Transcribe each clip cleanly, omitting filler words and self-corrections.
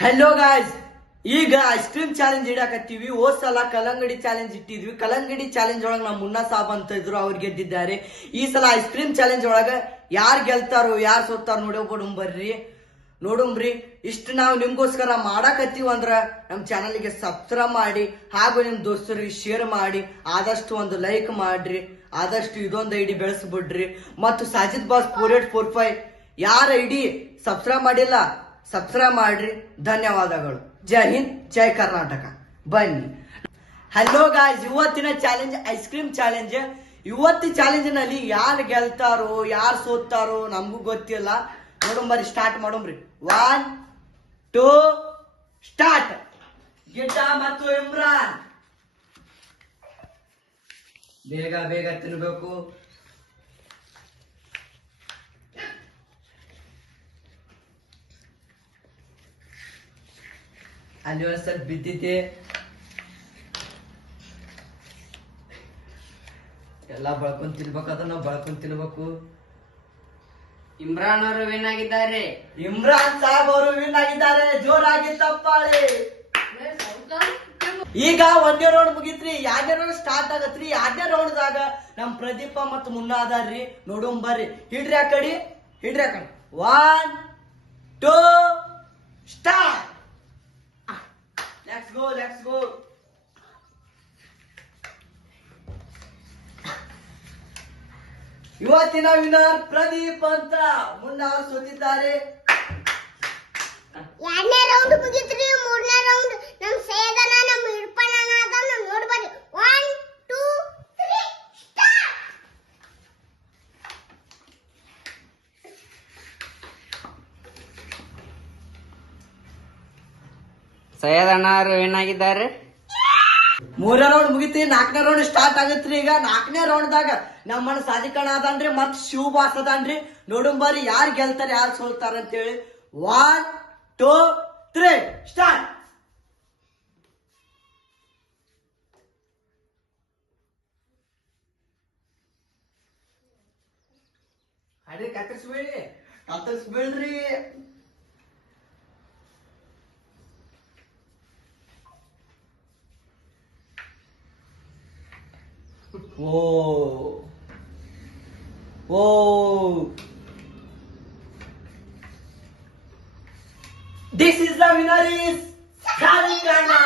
Hello guys, ಈಗ ice cream challenge ಇಡಾಕತ್ತೀವಿ. ಹೋದ್ ಸಲ ಕಲ್ಲಂಗಡಿ ಚಾಲೆಂಜ್ ಇಟ್ಟಿದ್ವಿ. ಕಲ್ಲಂಗಡಿ ಚಾಲೆಂಜ್ ಒಳಗ ನಮ್ ಮುನ್ನಾ ಸಾಬ್ ಅಂತ ಇದ್ರು, ಅವ್ರು ಗೆದ್ದಿದ್ದಾರೆ. ಈ ಸಲ ಐಸ್ ಕ್ರೀಮ್ ಚಾಲೆಂಜ್ ಒಳಗ ಯಾರು ಗೆಲ್ತಾರೋ ಯಾರು ಸೋತಾರೋ ನೋಡೋಬಿಡುಂಬರ್ರಿ. ನೋಡುಂಬ್ರಿ. ಇಷ್ಟು ನಾವು ನಿಮ್ಗೋಸ್ಕರ ಮಾಡಾಕತ್ತೀವಿ ಅಂದ್ರ ನಮ್ ಚಾನಲ್ಗೆ ಸಬ್ಸ್ಕ್ರೈಬ್ ಮಾಡಿ, ಹಾಗೂ ನಿಮ್ ದೋಸ್ತರಿಗೆ ಶೇರ್ ಮಾಡಿ, ಆದಷ್ಟು ಒಂದು ಲೈಕ್ ಮಾಡ್ರಿ. ಆದಷ್ಟು ಇದೊಂದು ಐಡಿ ಬೆಳೆಸ್ಬಿಡ್ರಿ. ಮತ್ತು ಸಾಜಿದ್ ಬಾಸ್ 4845 ಯಾರ ಐಡಿ ಸಬ್ಸ್ಕ್ರೈಬ್ ಮಾಡಿಲ್ಲ ಸಬ್ಸ್ಕ್ರೈಬ್ ಮಾಡ್ರಿ. ಧನ್ಯವಾದಗಳು. ಜೈ ಹಿಂದ್, ಜೈ ಕರ್ನಾಟಕ. ಬನ್ನಿ. ಹಲೋ ಗಾಯ್ಸ್, ಇವತ್ತಿನ ಚಾಲೆಂಜ್ ಐಸ್ ಕ್ರೀಮ್ ಚಾಲೆಂಜ್. ಇವತ್ತಿನ ಚಾಲೆಂಜ್ ನಲ್ಲಿ ಯಾರು ಗೆಲ್ತಾರೋ ಯಾರು ಸೋತಾರೋ ನಮಗೂ ಗೊತ್ತಿಲ್ಲ. ನೋಡಂಬರಿ, ಸ್ಟಾರ್ಟ್ ಮಾಡೋಮ್ರಿ. 1 2 ಸ್ಟಾರ್ಟ್. ಗಿಡ್ಡ ಮತ್ತು ಇಮ್ರಾನ್ ಬೇಗ ಬೇಗ ತಿನ್ಬೇಕು. ಅಲ್ಲಿ ಒಂದ್ ಸ್ವಲ್ಪ ಬಿದ್ದಿದೆ. ಎಲ್ಲ ಬಳ್ಕೊಂಡ್ ತಿನ್ಬೇಕಾದ ನಾವು ಬಳ್ಕೊಂಡ್ ತಿನ್ಬೇಕು. ಇಮ್ರಾನ್ ಅವರು ವಿನ್ ಆಗಿದ್ದಾರೆ. ಇಮ್ರಾನ್ ಸಾಬ್ ಅವರು ವಿನ್ ಆಗಿದ್ದಾರೆ. ಜೋರಾಗಿ ತಪ್ಪಾಳಿ. ಈಗ 1ನೇ ರೌಂಡ್ ಮುಗಿತ್ರಿ. 2ನೇ ರೌಂಡ್ ಸ್ಟಾರ್ಟ್ ಆಗತ್ರಿ. 2ನೇ ರೌಂಡ್ ದಾಗ ನಮ್ ಪ್ರದೀಪ ಮತ್ತು ಮುನ್ನಾ ಅದಾರ್ರಿ. ನೋಡುಂಬರ್ರಿ. ಹಿಡ್ರಿ ಆ ಕಡೆ, ಹಿಡ್ರಿ ಆ ಕಡೆ. 1 2 start. Let's go, let's go. ಇವತ್ತಿನ ವಿನರ್ ಪ್ರದೀಪ್ ಅಂತ. ಮುನ್ನಾ ಅವರು ಸೋತಿದ್ದಾರೆ. 2ನೇ ರೌಂಡ್ ಮುಗಿತ್ರಿ. 3ನೇ ರೌಂಡ್ ನಮ್ ಸೈಯದನ ನಮ್ ಇರ್ಫಾನ್ ಅದನ್ನ ನೋಡಿ ಬನ್ನಿ. 1 2 3 ಸ್ಟಾರ್ಟ್. ಸೈಯದ್ ಅಣ್ಣ ಅವರು ವಿನ್ ಆಗಿದ್ದಾರೆ. 3ನೇ ರೌಂಡ್ ಮುಗಿತಿ. 4ನೇ ರೌಂಡ್ ಸ್ಟಾರ್ಟ್ ಆಗತ್ರಿ. ಈಗ 4ನೇ ರೌಂಡ್ ದಾಗ ನಮ್ಮಣ್ಣ ಸಾಜಿಕಣ್ಣ ಅದನ್ರಿ ಮತ್ ಶಿವ ಬಾಸ್ ಅದನ್ರಿ. ನೋಡುಂಬರಿ ಯಾರು ಗೆಲ್ತಾರೆ ಯಾರು ಸೋಲ್ತಾರ ಅಂತ ಹೇಳಿ. 1 2 3 ಸ್ಟಾರ್ಟ್. ಅದೇ ಕತ್ತರಿಸ್ಬೇಡ್ರಿ. Whoa. Whoa. This is the winner is Sajikanna.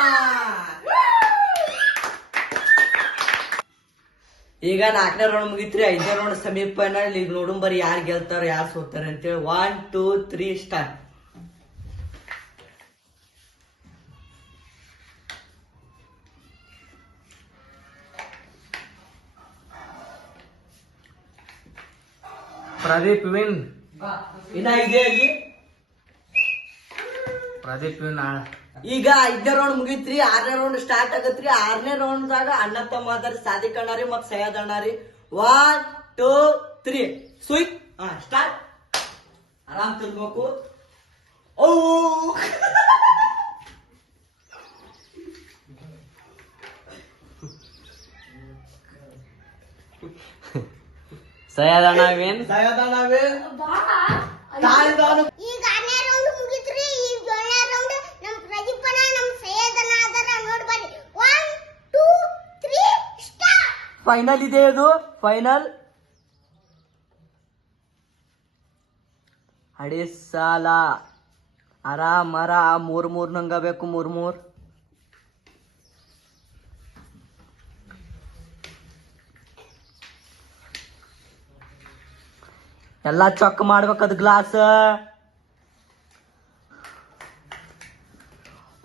ಈಗ 4ನೇ ರೌಂಡ್ ಮುಗಿತ್ರಿ. 5ನೇ ರೌಂಡ್ ಸಮೀಪ ಫೈನಲ್. ಈಗ ನೋಡುಂಬರಿ ಯಾರು ಗೆಲ್ತಾರ ಯಾರು ಸೋತಾರ ಅಂತೇಳಿ. 1 2 3 ಸ್ಟಾರ್ಟ್. ಪ್ರದೀಪ್ ವಿನ್. ಇನ್ನ ಇದೆ ಅಲ್ಲಿ. ಪ್ರದೀಪ್ ವಿನ್. ಈಗ 5ನೇ ರೌಂಡ್ ಮುಗಿತ್ರಿ. 6ನೇ ರೌಂಡ್ ಸ್ಟಾರ್ಟ್ ಆಗತ್ರಿ. 6ನೇ ರೌಂಡ್ ದಾಗ ಅಣ್ಣ ತಮ್ಮ ಅದಾರಿ, ಸಾದಿಕ್ ಅಣ್ಣಾರಿ ಮತ್ ಸೈಯದ್ ಅಣ್ಣಾರಿ. 1 2 3 switch start. ಆರಾಮ್ ತಿನ್ಬೇಕು. ಓ ಸೈಯದ್ ಅಣ್ಣ ವಿನ್. ಸೈಯದ್ ಅಣ್ಣಾವೇ ತಾಳಿದಾನು. ಈಗ 6ನೇ ರೌಂಡ್ ಮುಗಿತ್ರಿ. ಈಗ 7ನೇ ರೌಂಡ್ ನಮ್ ಪ್ರದೀಪನ ನಮ್ ಸೈಯದನ ಅದರ ನೋಡಿ ಬನ್ನಿ. 1 2 3 ಸ್ಟಾರ್ಟ್. ಫೈನಲ್ ಇದೆ ಇದು. ಫೈನಲ್. ಅಡಿ ಸಾಲ ಆರಾಮ್ ಆರಾಮ್ 3 ನಂಗ ಬೇಕು. 3 ಎಲ್ಲಾ ಚೊಕ್ ಮಾಡ್ಬೇಕದ್ ಗ್ಲಾಸ್.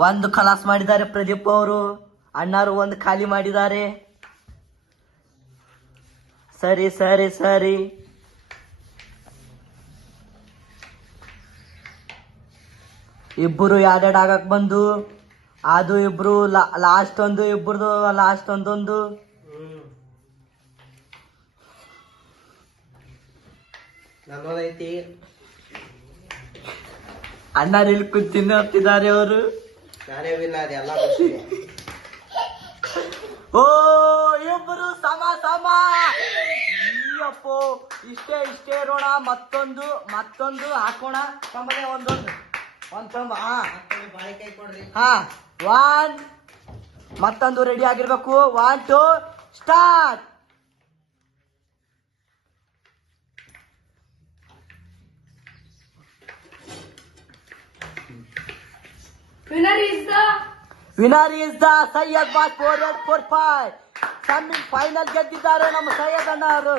ಒಂದು ಖಲಾಸ್ ಮಾಡಿದ್ದಾರೆ ಪ್ರದೀಪ್ ಅವರು. ಅಣ್ಣಾರು ಒಂದು ಖಾಲಿ ಮಾಡಿದ್ದಾರೆ. ಸರಿ ಸರಿ ಸರಿ. ಇಬ್ಬರು ಎರಡೆರಡು ಆಗಕ್ ಬಂದು ಅದು ಇಬ್ರು ಲಾಸ್ಟ್ ಒಂದು, ಇಬ್ಬರದು ಲಾಸ್ಟ್ ಒಂದೊಂದು. ನಮ್ಮದೈತಿ. ಅಣ್ಣ ಇಲ್ಲಿ ಕುಂತು ತಿನ್ನುತ್ತಿದ್ದಾರೆ ಅವರು. ನಾನೇ ವಿನ್ ಆದೆ ಎಲ್ಲ. ಓ ಇಬ್ಬರು ಸಮ ಸಮ. ಅಪ್ಪೋ ಇಷ್ಟೇ ಇಷ್ಟೇ ಇರೋಣ. ಮತ್ತೊಂದು ಹಾಕೋಣ. ಕಮಲೆ ಒಂದೊಂದು ಒಂದ್ ತಂಬ ಹಾ ಬಾಳೆಕಾಯಿ ಕೊಡ್ರಿ. ಹಾ ಒನ್ ಮತ್ತೊಂದು ರೆಡಿ ಆಗಿರ್ಬೇಕು 1 2 start. Winner is the Syed boss 4845. Semi final ಗೆದ್ದಿದ್ದಾರೆ ನಮ್ಮ ಸೈಯದ್ ಅಣ್ಣ ಅವರು.